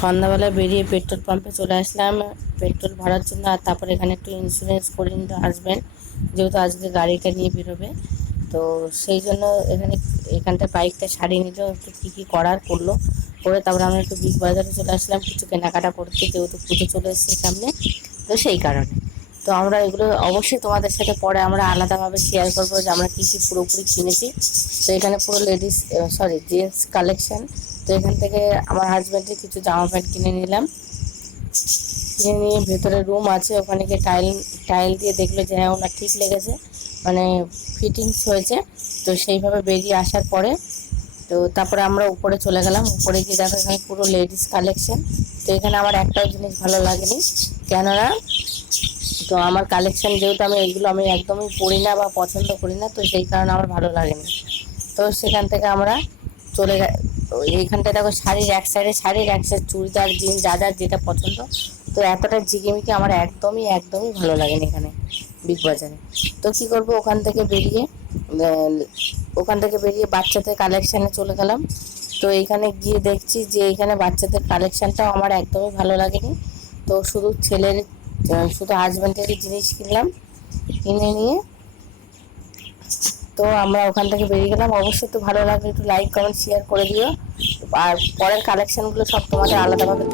সন্ধ্যাবেলা বেরিয়ে পেট্রোল পাম্পে চলে আসলাম। পেট্রোল ভরার জন্য আর তারপরে এখানে একটু ইন্স্যুরেন্স করে নিতে আসবেন। যেহেতু আজকে গাড়িটা নিয়ে বেরোবে। তো সেই জন্য এখানে এখানটা বাইকটা সারিয়ে নিল, একটু কী কী করার করল। করে তারপরে আমরা একটু বিগ বাজারে চলে আসলাম। কিছু কেনাকাটা করতে, যেহেতু পুজো চলে এসেছে সামনে। তো সেই কারণে। তো আমরা এগুলো অবশ্যই তোমাদের সাথে পরে আমরা আলাদাভাবে শেয়ার করব যে আমরা কী কী পুরোপুরি কিনেছি। তো এখানে পুরো লেডিস সরি জেন্টস কালেকশন তো এখান থেকে আমার হাজব্যান্ডের কিছু জামা প্যান্ট কিনে নিলাম। কিনে নিয়ে ভেতরে রুম আছে, ওখানে গিয়ে টাইল টাইল দিয়ে দেখল যে হ্যাঁ ওনার ঠিক লেগেছে মানে ফিটিংস হয়েছে। তো সেইভাবে বেরিয়ে আসার পরে, তো তারপরে আমরা উপরে চলে গেলাম। উপরে গিয়ে দেখো এখানে পুরো লেডিস কালেকশন তো এখানে আমার একটাও জিনিস ভালো লাগেনি, কেননা তো আমার কালেকশন যেহেতু আমি এগুলো আমি একদমই পড়ি না বা পছন্দ করি না, তো সেই কারণে আমার ভালো লাগেনি। তো সেখান থেকে আমরা চলে ওই এইখানটায় দেখো শাড়ির এক সাইডে শাড়ির এক সাইড চুড়িদার জিন্স যা যার যেটা পছন্দ। তো এতটা ঝিকিমিকি আমার একদমই একদমই ভালো লাগেনি এখানে বিগ বাজারে। তো কি করব, ওখান থেকে বেরিয়ে ওখান থেকে বেরিয়ে বাচ্চাদের কালেকশানে চলে গেলাম। তো এইখানে গিয়ে দেখছি যে এইখানে বাচ্চাদের কালেকশানটাও আমার একদমই ভালো লাগেনি। তো শুধু ছেলের শুধু হাজব্যান্ডেরই জিনিস কিনলাম। কিনে নিয়ে তো আমরা ওখান থেকে বেরিয়ে গেলাম। অবশ্যই তো ভালো লাগলে একটু লাইক কমেন্ট শেয়ার করে দিও। আর পরের কালেকশনগুলো সব তোমাদের আলাদাভাবে